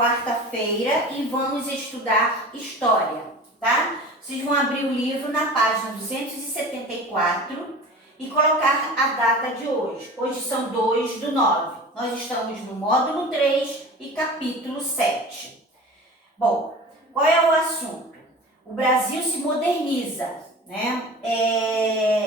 quarta-feira e vamos estudar história, tá? Vocês vão abrir o livro na página 274 e colocar a data de hoje. Hoje são 2/9. Nós estamos no módulo 3 e capítulo 7. Bom, qual é o assunto? O Brasil se moderniza, né?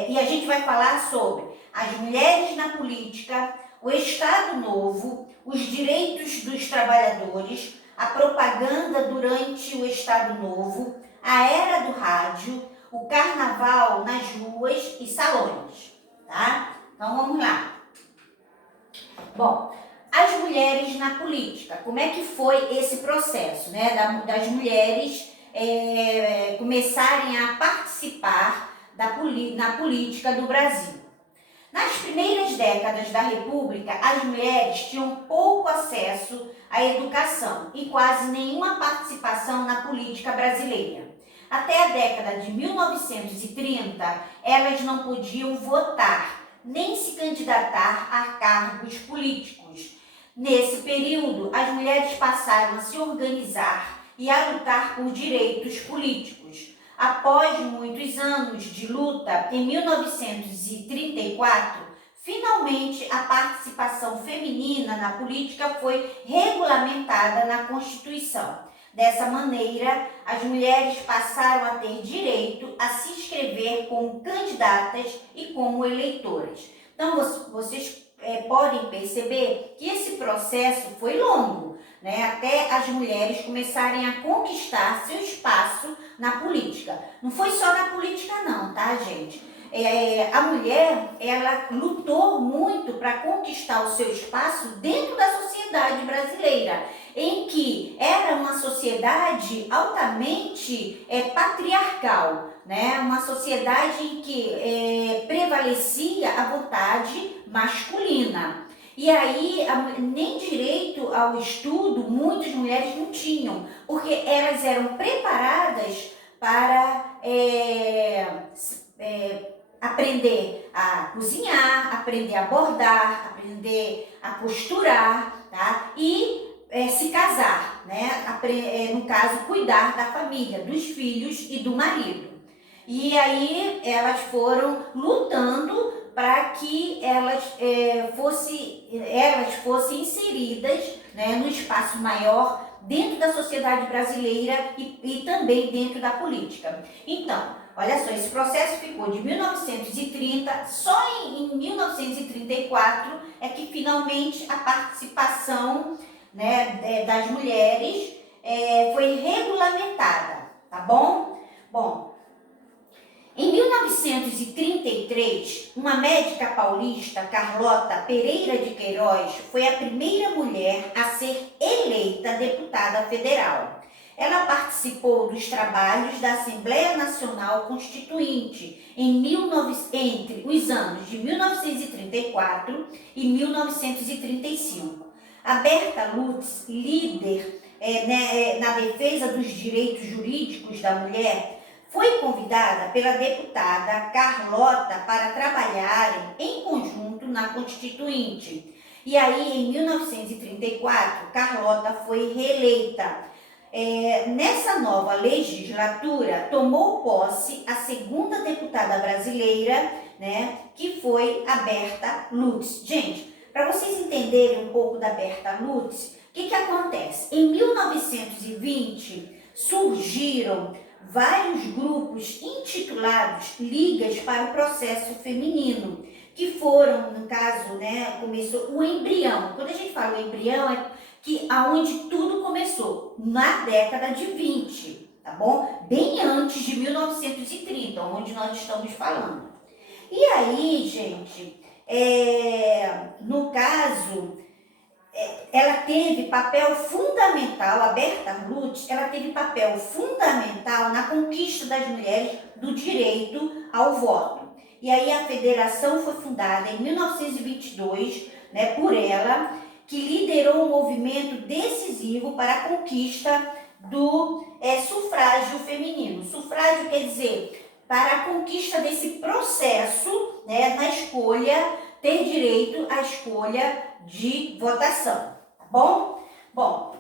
E a gente vai falar sobre as mulheres na política, o Estado Novo, os direitos dos trabalhadores, a propaganda durante o Estado Novo, a era do rádio, o carnaval nas ruas e salões, tá? Então vamos lá. Bom, as mulheres na política, como é que foi esse processo, né? Das mulheres começarem a participar na política do Brasil. Nas primeiras décadas da República, as mulheres tinham pouco acesso à educação e quase nenhuma participação na política brasileira. Até a década de 1930, elas não podiam votar, nem se candidatar a cargos políticos. Nesse período, as mulheres passaram a se organizar e a lutar por direitos políticos. Após muitos anos de luta, em 1934, finalmente a participação feminina na política foi regulamentada na Constituição. Dessa maneira, as mulheres passaram a ter direito a se inscrever como candidatas e como eleitoras. Então, vocês podem perceber que esse processo foi longo, né? Até as mulheres começarem a conquistar seu espaço na política. Não foi só na política não, tá, gente? A mulher, ela lutou muito para conquistar o seu espaço dentro da sociedade brasileira, em que era uma sociedade altamente patriarcal, né? Uma sociedade em que prevalecia a vontade masculina. E aí, nem direito ao estudo muitas mulheres não tinham, porque elas eram preparadas para aprender a cozinhar, aprender a bordar, aprender a costurar, tá? E se casar, né? No caso, cuidar da família, dos filhos e do marido. E aí, elas foram lutando para que elas fossem inseridas, né, no espaço maior dentro da sociedade brasileira e também dentro da política. Então, olha só, esse processo ficou de 1930, só em 1934 é que finalmente a participação, né, das mulheres foi regulamentada, tá bom? Bom, em 1933, uma médica paulista, Carlota Pereira de Queiroz, foi a primeira mulher a ser eleita deputada federal. Ela participou dos trabalhos da Assembleia Nacional Constituinte entre os anos de 1934 e 1935. A Berta Lutz, líder na defesa dos direitos jurídicos da mulher, foi convidada pela deputada Carlota para trabalharem em conjunto na Constituinte. E aí, em 1934, Carlota foi reeleita. Nessa nova legislatura, tomou posse a segunda deputada brasileira, né, que foi a Berta Lutz. Gente, para vocês entenderem um pouco da Berta Lutz, o que acontece? Em 1920, surgiram vários grupos intitulados Ligas para o Processo Feminino, que foram, no caso, né, começou o embrião. Quando a gente fala o embrião, é que aonde tudo começou, na década de 20, tá bom? Bem antes de 1930, onde nós estamos falando. E aí, gente, no caso, ela teve papel fundamental, a Berta Lutz, ela teve papel fundamental na conquista das mulheres do direito ao voto. E aí a federação foi fundada em 1922, né, por ela, que liderou um movimento decisivo para a conquista do sufrágio feminino. Sufrágio quer dizer, para a conquista desse processo, né, na escolha, ter direito à escolha de votação, tá bom? Bom,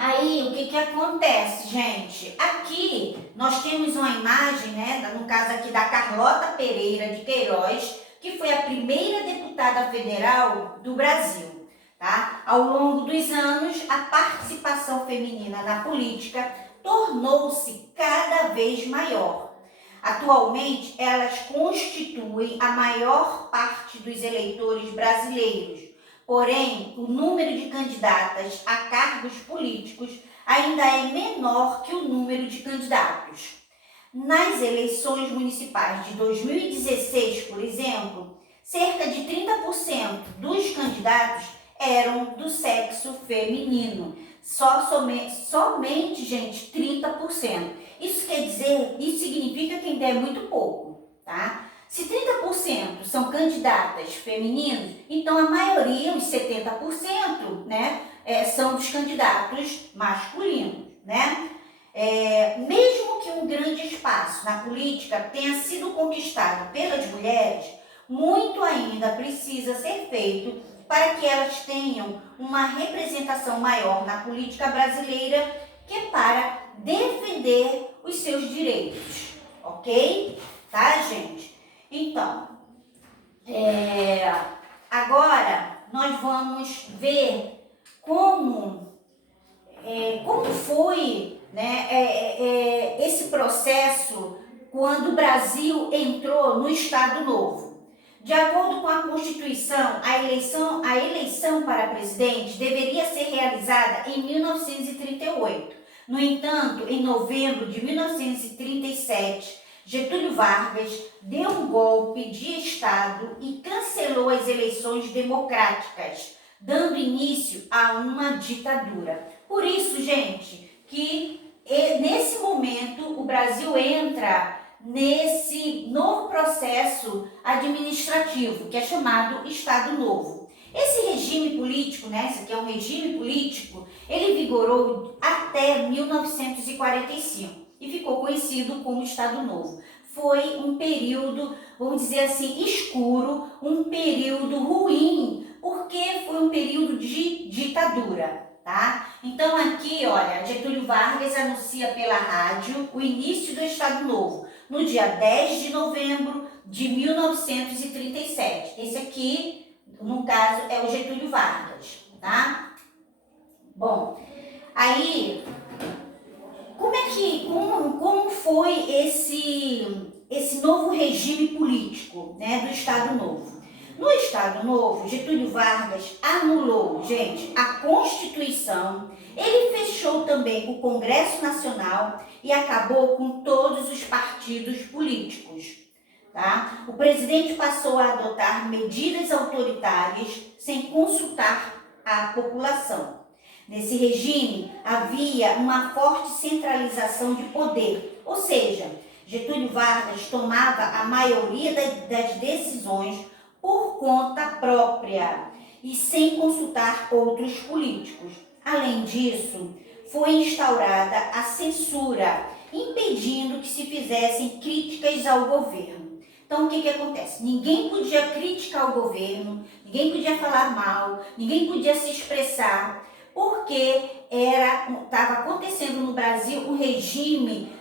Aí, o que que acontece, gente? Aqui nós temos uma imagem, né, no caso aqui da Carlota Pereira de Queiroz, que foi a primeira deputada federal do Brasil, tá? Ao longo dos anos, a participação feminina na política tornou-se cada vez maior. Atualmente, elas constituem a maior parte dos eleitores brasileiros. Porém, o número de candidatas a cargos políticos ainda é menor que o número de candidatos. Nas eleições municipais de 2016, por exemplo, cerca de 30% dos candidatos eram do sexo feminino. Somente, gente, 30%. Isso quer dizer, isso significa que ainda é muito pouco, tá? Se 30% são candidatas femininas, então a maioria, os 70%, né, são dos candidatos masculinos, né? Mesmo que um grande espaço na política tenha sido conquistado pelas mulheres, muito ainda precisa ser feito para que elas tenham uma representação maior na política brasileira, que é para defender os seus direitos, ok? Tá, gente? Então, agora nós vamos ver como foi, né, esse processo quando o Brasil entrou no Estado Novo. De acordo com a Constituição, a eleição para presidente deveria ser realizada em 1938. No entanto, em novembro de 1937, Getúlio Vargas deu um golpe de Estado e cancelou as eleições democráticas, dando início a uma ditadura. Por isso, gente, que nesse momento o Brasil entra nesse novo processo administrativo, que é chamado Estado Novo. Esse regime político, né, esse aqui é um regime político, ele vigorou até 1945 e ficou conhecido como Estado Novo. Foi um período, vamos dizer assim, escuro, um período ruim, porque foi um período de ditadura, tá? Então aqui, olha, Getúlio Vargas anuncia pela rádio o início do Estado Novo, no dia 10 de novembro de 1937. Esse aqui, no caso, é o Getúlio Vargas, tá? Bom, aí, como foi esse novo regime político, né, do Estado Novo? No Estado Novo, Getúlio Vargas anulou, gente, a Constituição, ele fechou também o Congresso Nacional e acabou com todos os partidos políticos, tá? O presidente passou a adotar medidas autoritárias sem consultar a população. Nesse regime, havia uma forte centralização de poder, ou seja, Getúlio Vargas tomava a maioria das decisões por conta própria e sem consultar outros políticos. Além disso, foi instaurada a censura, impedindo que se fizessem críticas ao governo. Então, o que acontece? Ninguém podia criticar o governo, ninguém podia falar mal, ninguém podia se expressar, porque estava acontecendo no Brasil um regime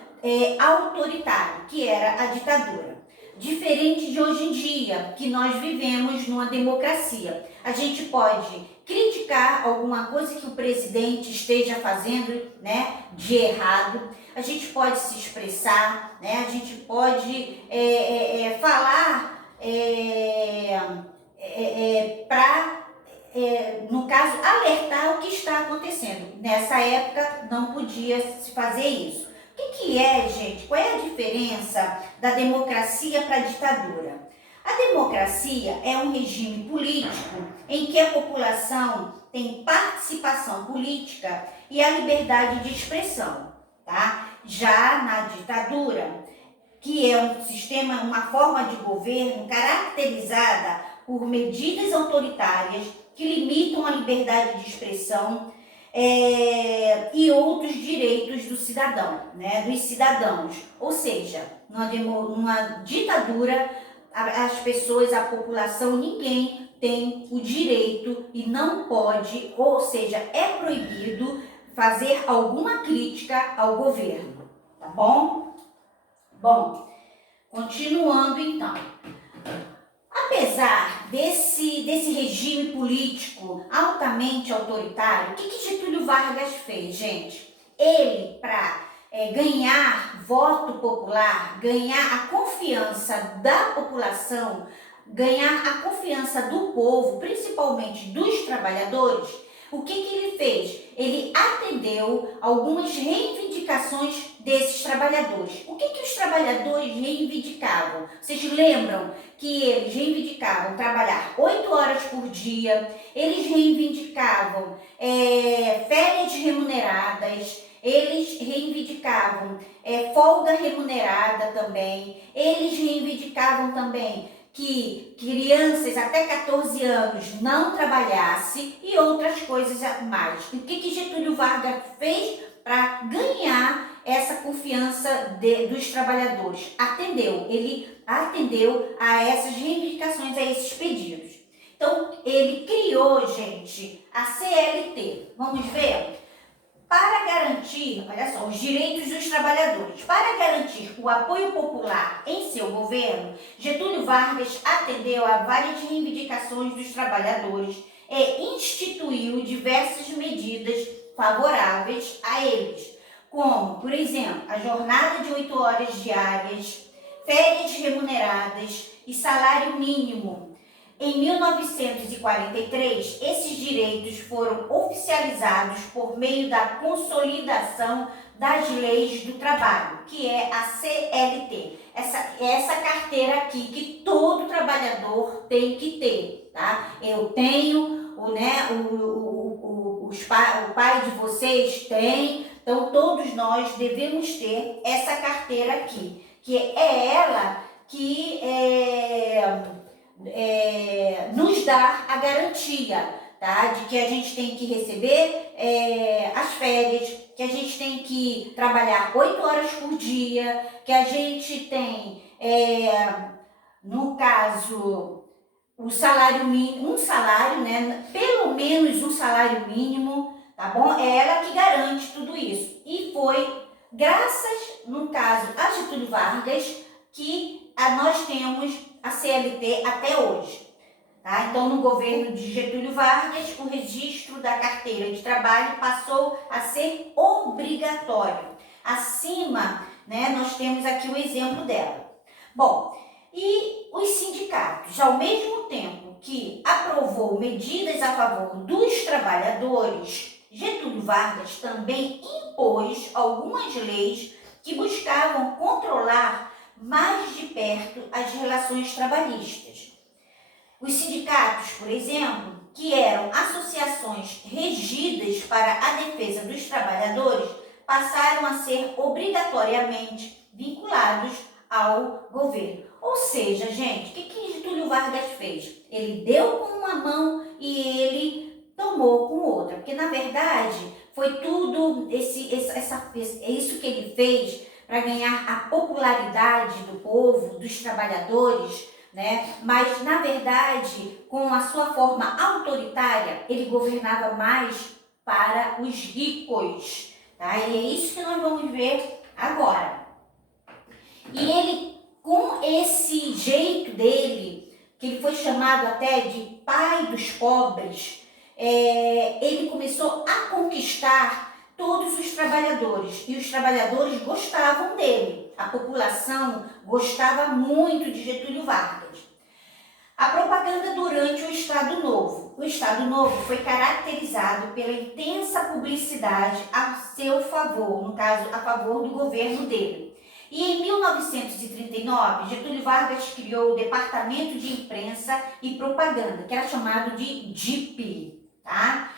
autoritário, que era a ditadura. Diferente de hoje em dia, que nós vivemos numa democracia. A gente pode criticar alguma coisa que o presidente esteja fazendo, né, de errado. A gente pode se expressar, né, a gente pode falar para, no caso, alertar o que está acontecendo. Nessa época não podia se fazer isso. O que é, gente? Qual é a diferença da democracia para a ditadura? A democracia é um regime político em que a população tem participação política e a liberdade de expressão, tá? Já na ditadura, que é um sistema, uma forma de governo caracterizada por medidas autoritárias que limitam a liberdade de expressão, e outros direitos do cidadão, né, dos cidadãos. Ou seja, numa ditadura, as pessoas, a população, ninguém tem o direito e não pode, ou seja, é proibido fazer alguma crítica ao governo, tá bom? Bom, continuando então. Apesar desse regime político altamente autoritário, o que Getúlio Vargas fez, gente? Ele, para ganhar voto popular, ganhar a confiança da população, ganhar a confiança do povo, principalmente dos trabalhadores, o que ele fez? Ele atendeu algumas reivindicações desses trabalhadores. O que os trabalhadores reivindicavam? Vocês lembram que eles reivindicavam trabalhar 8 horas por dia, eles reivindicavam férias remuneradas, eles reivindicavam folga remunerada também, eles reivindicavam também que crianças até 14 anos não trabalhassem e outras coisas mais. O que Getúlio Vargas fez para ganhar essa confiança dos trabalhadores? Ele atendeu a essas reivindicações, a esses pedidos. Então, ele criou, gente, a CLT. Vamos ver? Para garantir, olha só, os direitos dos trabalhadores, para garantir o apoio popular em seu governo, Getúlio Vargas atendeu a várias reivindicações dos trabalhadores e instituiu diversas medidas favoráveis a eles, como, por exemplo, a jornada de 8 horas diárias, férias remuneradas e salário mínimo. Em 1943, esses direitos foram oficializados por meio da consolidação das leis do trabalho, que é a CLT. Essa carteira aqui que todo trabalhador tem que ter, tá? Eu tenho, o pai de vocês tem, então todos nós devemos ter essa carteira aqui, que é ela que nos dá a garantia, tá? De que a gente tem que receber as férias, que a gente tem que trabalhar 8 horas por dia, que a gente tem, no caso, o salário mínimo, um salário, né? Pelo menos um salário mínimo, tá bom? É ela que garante tudo isso. E foi graças, no caso, a Getúlio Vargas, que nós temos a CLT até hoje. Tá? Então, no governo de Getúlio Vargas, o registro da carteira de trabalho passou a ser obrigatório. Acima, né, nós temos aqui o exemplo dela. Bom, e os sindicatos, ao mesmo tempo que aprovou medidas a favor dos trabalhadores, Getúlio Vargas também impôs algumas leis que buscavam controlar mais de perto as relações trabalhistas. Os sindicatos, por exemplo, que eram associações regidas para a defesa dos trabalhadores, passaram a ser obrigatoriamente vinculados ao governo. Ou seja, gente, o que Getúlio Vargas fez? Ele deu com uma mão e ele tomou com outra, porque na verdade foi tudo isso que ele fez para ganhar a popularidade do povo, dos trabalhadores, né? Mas, na verdade, com a sua forma autoritária, ele governava mais para os ricos, tá? E é isso que nós vamos ver agora. E ele, com esse jeito dele, que ele foi chamado até de pai dos pobres, ele começou a conquistar todos os trabalhadores, e os trabalhadores gostavam dele. A população gostava muito de Getúlio Vargas. A propaganda durante o Estado Novo. O Estado Novo foi caracterizado pela intensa publicidade a seu favor, no caso, a favor do governo dele. E em 1939, Getúlio Vargas criou o Departamento de Imprensa e Propaganda, que era chamado de DIP, tá?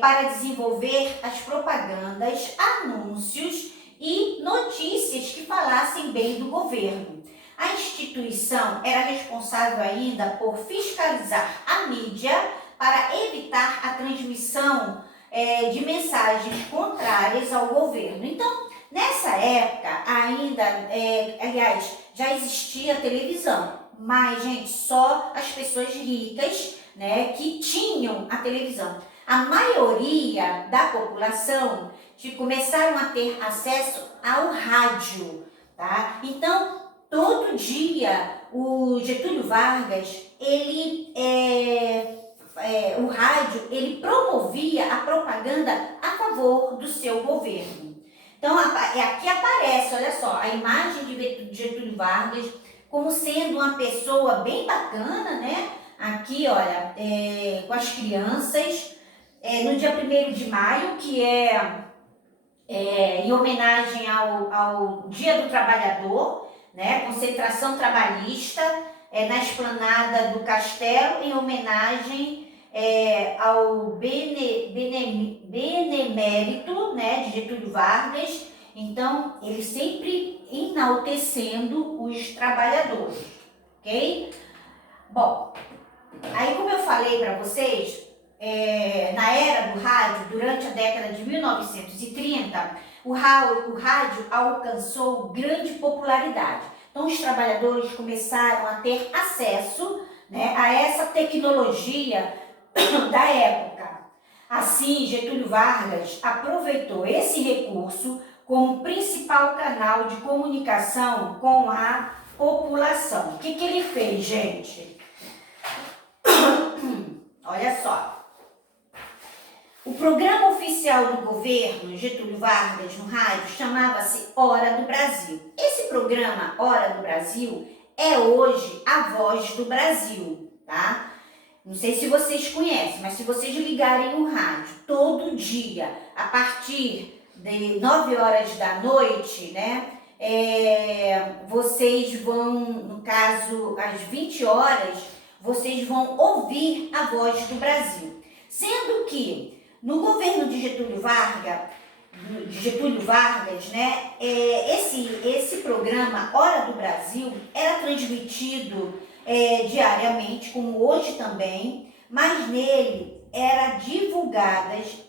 Para desenvolver as propagandas, anúncios e notícias que falassem bem do governo. A instituição era responsável ainda por fiscalizar a mídia para evitar a transmissão de mensagens contrárias ao governo. Então, nessa época ainda, aliás, já existia televisão, mas, gente, só as pessoas ricas, né, que tinham a televisão. a maioria da população começaram a ter acesso ao rádio, tá? Então, todo dia o Getúlio Vargas, o rádio, ele promovia a propaganda a favor do seu governo. Então, aqui aparece, olha só, a imagem de Getúlio Vargas como sendo uma pessoa bem bacana, né? Aqui, olha, com as crianças, no dia 1º de maio, que em homenagem ao Dia do Trabalhador, né? Concentração trabalhista, na esplanada do Castelo, em homenagem ao benemérito, né, de Getúlio Vargas. Então, ele sempre enaltecendo os trabalhadores, ok? Bom, aí como eu falei para vocês, na era do rádio, durante a década de 1930, o rádio alcançou grande popularidade. Então, os trabalhadores começaram a ter acesso, né, a essa tecnologia da época. Assim, Getúlio Vargas aproveitou esse recurso como principal canal de comunicação com a população. O que ele fez, gente? Olha só. O programa oficial do governo Getúlio Vargas no rádio chamava-se Hora do Brasil. Esse programa, Hora do Brasil, é hoje a Voz do Brasil, tá? Não sei se vocês conhecem, mas se vocês ligarem o rádio todo dia, a partir de 9 horas da noite, né? Vocês vão, no caso, às 20 horas, vocês vão ouvir a Voz do Brasil. Sendo que no governo de Getúlio Vargas, né, esse programa Hora do Brasil era transmitido diariamente, como hoje também, mas nele eram divulgadas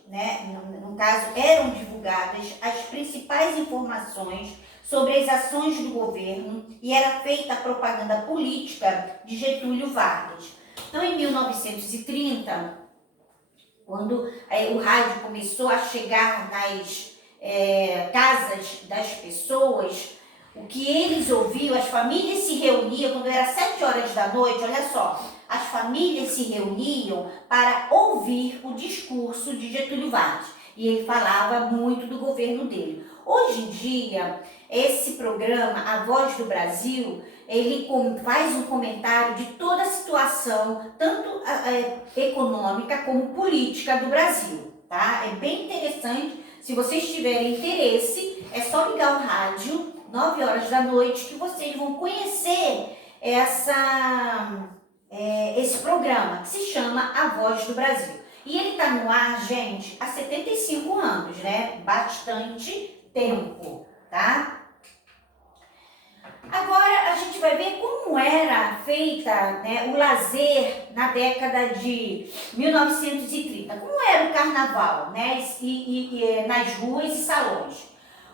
as principais informações sobre as ações do governo e era feita a propaganda política de Getúlio Vargas. Então, em 1930, quando o rádio começou a chegar nas casas das pessoas, o que eles ouviam, as famílias se reuniam, quando era 7 horas da noite, olha só, as famílias se reuniam para ouvir o discurso de Getúlio Vargas. E ele falava muito do governo dele. Hoje em dia, esse programa, A Voz do Brasil, ele faz um comentário de toda a situação, tanto econômica como política do Brasil, tá? É bem interessante. Se vocês tiverem interesse, é só ligar o rádio, 9 horas da noite, que vocês vão conhecer esse programa, que se chama A Voz do Brasil. E ele está no ar, gente, há 75 anos, né? Bastante tempo, tá? Agora a gente vai ver como era feita, né, o lazer na década de 1930. Como era o carnaval, né, nas ruas e salões.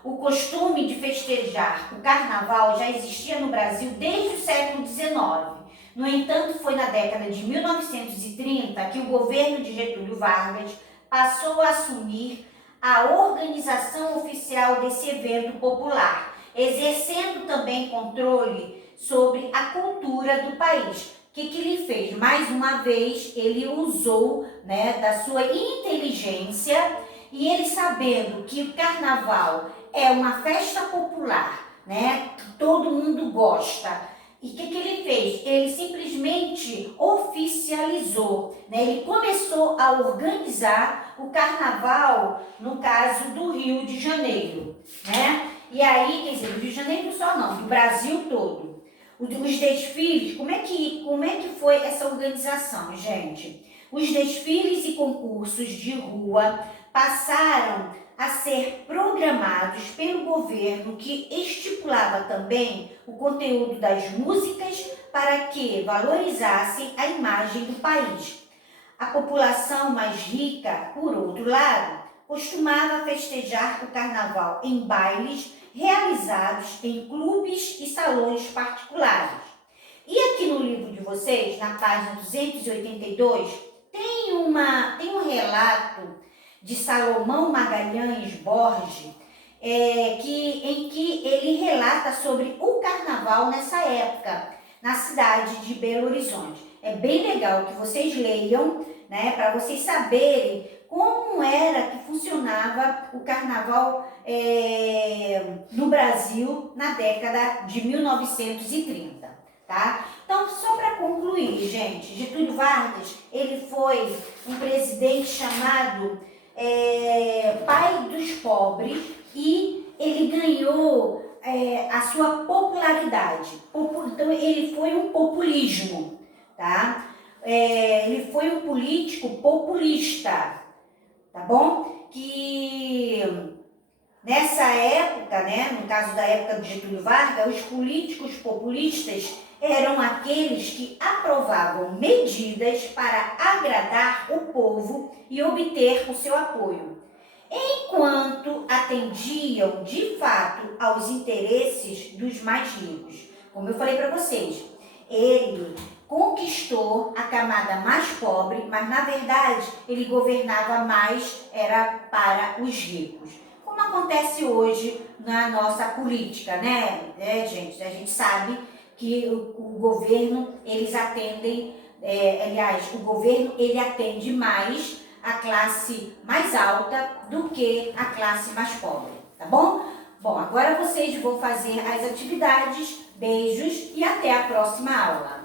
O costume de festejar o carnaval já existia no Brasil desde o século XIX. No entanto, foi na década de 1930 que o governo de Getúlio Vargas passou a assumir a organização oficial desse evento popular, exercendo também controle sobre a cultura do país. O que ele fez? Mais uma vez, ele usou, né, da sua inteligência, e ele, sabendo que o carnaval é uma festa popular, né, que todo mundo gosta. E o que ele fez? Ele simplesmente oficializou, né? Ele começou a organizar o carnaval, no caso do Rio de Janeiro, né? E aí, quer dizer, do Rio de Janeiro só não, do Brasil todo. Os desfiles, como é que foi essa organização, gente? Os desfiles e concursos de rua passaram a ser programados pelo governo, que estipulava também o conteúdo das músicas para que valorizassem a imagem do país. A população mais rica, por outro lado, costumava festejar o carnaval em bailes realizados em clubes e salões particulares. E aqui no livro de vocês, na página 282, tem tem um relato de Salomão Magalhães Borges, em que ele relata sobre o carnaval nessa época, na cidade de Belo Horizonte. É bem legal que vocês leiam, né, para vocês saberem como era que funcionava o carnaval no Brasil na década de 1930, tá? Então, só para concluir, gente, Getúlio Vargas, ele foi um presidente chamado pai dos pobres e ele ganhou a sua popularidade. Então, ele foi um populismo, tá? Ele foi um político populista, tá bom? Que nessa época, né, no caso da época de Getúlio Vargas, os políticos populistas eram aqueles que aprovavam medidas para agradar o povo e obter o seu apoio, enquanto atendiam de fato aos interesses dos mais ricos. Como eu falei para vocês, ele conquistou a camada mais pobre, mas na verdade ele governava mais era para os ricos. Como acontece hoje na nossa política, né? Gente, a gente sabe que o governo, eles atendem, o governo, ele atende mais a classe mais alta do que a classe mais pobre, tá bom? Bom, agora vocês vão fazer as atividades. Beijos e até a próxima aula.